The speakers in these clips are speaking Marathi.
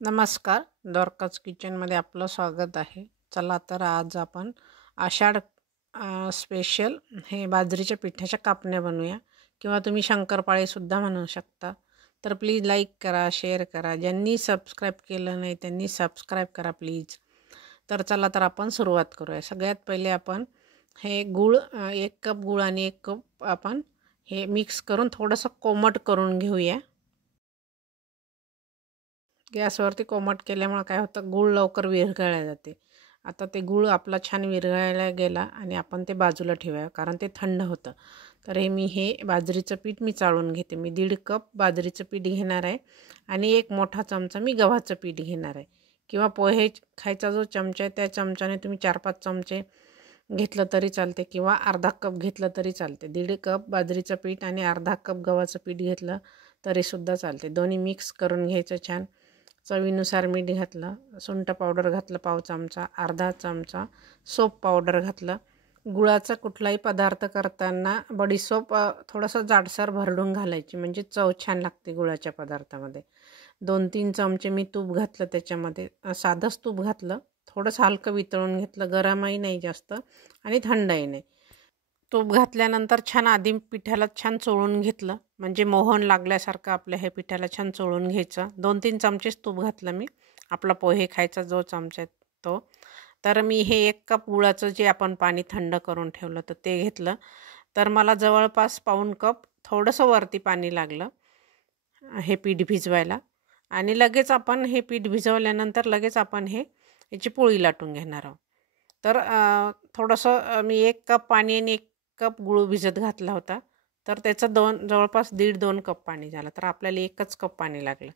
नमस्कार, द्वारकाज किचनमध्ये आपलं स्वागत आहे. चला तर आज आपण आषाढ स्पेशल हे बाजरीच्या पिठाच्या कापण्या बनवूया किंवा तुम्ही शंकरपाळीसुद्धा म्हणू शकता. तर प्लीज लाईक करा, शेअर करा. ज्यांनी सबस्क्राईब केलं नाही त्यांनी सबस्क्राईब करा प्लीज. तर चला तर आपण सुरुवात करूया. सगळ्यात पहिले आपण हे गूळ 1 कप गूळ आणि 1 कप आपण हे मिक्स करून थोडंसं कोमट करून घेऊया. गॅसवरती कोमट केल्यामुळे काय होतं, गूळ लवकर विरघळल्या जाते. आता ते गूळ आपला छान विरघळायला गेला आणि आपण ते बाजूला ठेवूया कारण ते थंड होतं. तर हे बाजरीचं पीठ मी चाळून घेते. मी 1.5 कप बाजरीचं पीठ घेणार आहे आणि 1 मोठा चमचा मी गव्हाचं पीठ घेणार आहे. किंवा पोहे खायचा जो चमचा आहे त्या चमच्याने तुम्ही 4-5 चमचे घेतलं तरी चालते किंवा अर्धा कप घेतलं तरी चालते. 1.5 कप बाजरीचं पीठ आणि अर्धा कप गव्हाचं पीठ घेतलं तरीसुद्धा चालते. दोन्ही मिक्स करून घ्यायचं छान. चवीनुसार मीठ घातलं, सुंठ पावडर घातलं पाव चमचा, अर्धा चमचा सोप पावडर घातलं. गुळाचा कुठलाही पदार्थ करताना बडीशोप थोडंसं जाडसर भरडून घालायची म्हणजे चव छान लागते गुळाच्या पदार्थामध्ये. 2-3 चमचे मी तूप घातलं त्याच्यामध्ये. साधंच तूप घातलं, थोडंसं हलकं वितळून घेतलं. गरमही नाही जास्त आणि थंडही नाही. तूप घातल्यानंतर छान आधी पिठाला छान चोळून घेतलं म्हणजे मोहन लागल्यासारखं आपल्या हे पिठाला छान चोळून घ्यायचं. 2-3 चमचेच तूप घातलं मी. आपला पोहे खायचा जो चमचा आहे तो. तर मी हे 1 कप गुळाचं जे आपण पाणी थंड करून ठेवलं तर ते घेतलं. तर मला जवळपास पाऊण कप थोडंसं वरती पाणी लागलं हे पीठ भिजवायला. आणि लगेच आपण हे पीठ भिजवल्यानंतर लगेच आपण याची पोळी लाटून घेणार आहोत. तर थोडंसं मी 1 कप पाणी आणि 1 कप गूळ भिजत घातला होता. तर त्याचं जवळपास 1.5-2 कप पाणी झालं. तर आपल्याला 1च कप पाणी लागलं.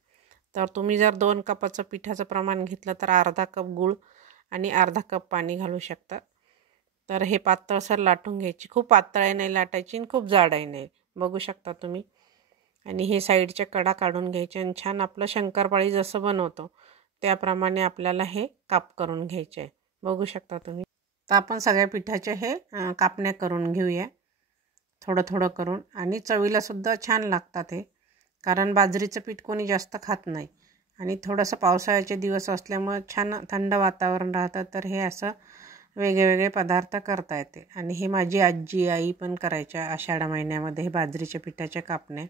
तर तुम्ही जर 2 कपाचं पिठाचं प्रमाण घेतलं तर अर्धा कप गूळ आणि अर्धा कप पाणी घालू शकता. तर हे पातळसर लाटून घ्यायची. खूप पातळही नाही लाटायची आणि खूप जाडही नाही. बघू शकता तुम्ही. आणि हे साईडच्या कडा काढून घ्यायचे आणि छान आपलं शंकरपाळी जसं बनवतो त्याप्रमाणे आपल्याला हे काप करून घ्यायचे आहे. बघू शकता तुम्ही. तर आपण सगळ्या पिठाचे कापण्या करून घेऊया थोडं थोडं करून. आणि चवीलासुद्धा छान लागतात हे, कारण बाजरीचं पीठ कोणी जास्त खात नाही आणि थोडंसं पावसाळ्याचे दिवस असल्यामुळे छान थंड वातावरण राहतं. तर हे असं वेगळे पदार्थ करता येते. आणि हे माझी आजी आई पण करायच्या आषाढ महिन्यामध्ये हे बाजरीच्या पिठाच्या कापण्या.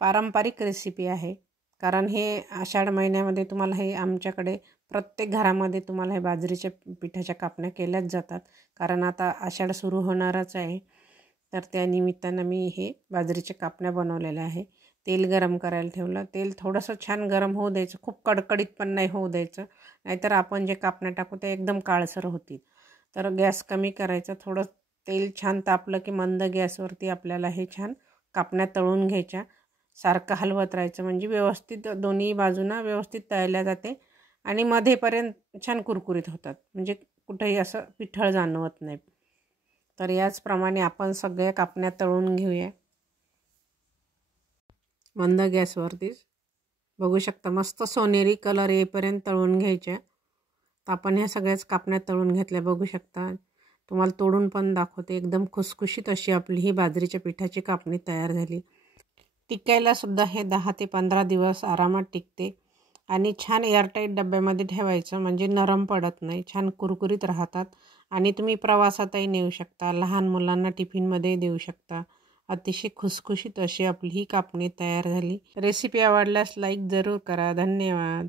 पारंपरिक रेसिपी आहे कारण हे आषाढ महिन्यामध्ये तुम्हाला हे आमच्याकडे प्रत्येक घरामध्ये तुम्हाला हे बाजरीच्या पिठाच्या कापण्या केल्याच जातात. कारण आता आषाढ सुरू होणारच आहे. तर त्या निमित्तानं मी हे बाजरीच्या कापण्या बनवलेल्या आहे. तेल गरम करायला ठेवलं. तेल थोडंसं छान गरम होऊ द्यायचं, खूप कडकडीत पण नाही होऊ द्यायचं, नाहीतर आपण जे कापण्या टाकू ते एकदम काळसर होतील. तर गॅस कमी करायचा. थोडं तेल छान तापलं की मंद गॅसवरती आपल्याला हे छान कापण्या तळून घ्यायच्या. सारखं हलवत राहायचं म्हणजे व्यवस्थित दोन्ही बाजूंना व्यवस्थित तळल्या जाते आणि मध्येपर्यंत छान कुरकुरीत होतात, म्हणजे कुठेही असं पिठळ जाणवत नाही. तर याचप्रमाणे आपण सगळ्या कापण्या तळून घेऊया मंद गॅसवरतीच. बघू शकता मस्त सोनेरी कलर येईपर्यंत तळून घ्यायच्या. तर आपण ह्या सगळ्याच कापण्या तळून घेतल्या. बघू शकता, तुम्हाला तोडून पण दाखवते. एकदम खुसखुशीत अशी आपली ही बाजरीच्या पिठाची कापणी तयार झाली. टिकायला सुद्धा हे 10 ते 15 दिवस आरामात टिकते. आणि छान एअरटाईट डब्यामध्ये ठेवायचं म्हणजे नरम पडत नाही, छान कुरकुरीत राहतात. आणि तुम्ही प्रवासातही नेऊ शकता, लहान मुलांना टिफिनमध्ये देऊ शकता. अतिशय खुसखुशीत अशी आपली ही कापणी तयार झाली. रेसिपी आवडल्यास लाईक जरूर करा. धन्यवाद.